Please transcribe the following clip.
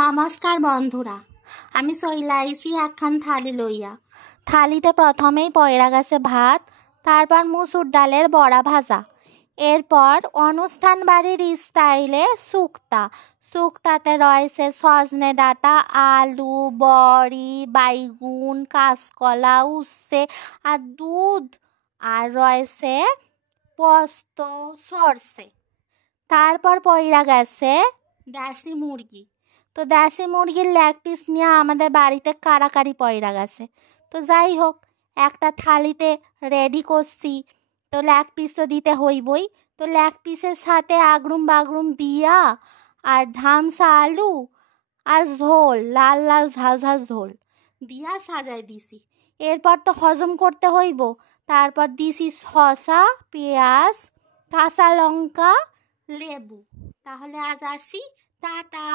নমস্কার বন্ধুরা, আমি শৈলা আইসি একখান থালি লইয়া। থালিতে প্রথমেই পয়রা গেছে ভাত, তারপর মুসুর ডালের বড়া ভাজা, এরপর অনুষ্ঠান বাড়ির স্টাইলে শুক্তাতে রয়েছে সজনে ডাঁটা, আলু, বড়ি, বাইগুন, কাঁচকলা, উচ্ছে আর দুধ, আর রয়েছে পোস্ত, সরষে। তারপর পয়রা গেছে দেশি মুরগি। তো দেশি মুরগির লেগ পিস নিয়ে আমাদের বাড়িতে কাড়াকাড়ি পয়রা গেছে। তো যাই হোক, একটা থালিতে রেডি করছি, তো লেগ পিস তো দিতে হইবই। তো লেগ পিসের সাথে আগরুম বাগরুম দিয়া আর ধামসা আলু আর ঝোল, লাল লাল ঝাল ঝাল ঝোল দিয়া সাজাই দিছি। এরপর তো হজম করতে হইব। তারপর দিছি শসা, পেঁয়াজ, কাঁচা লঙ্কা, লেবু। তাহলে আজ আসি, টাটা।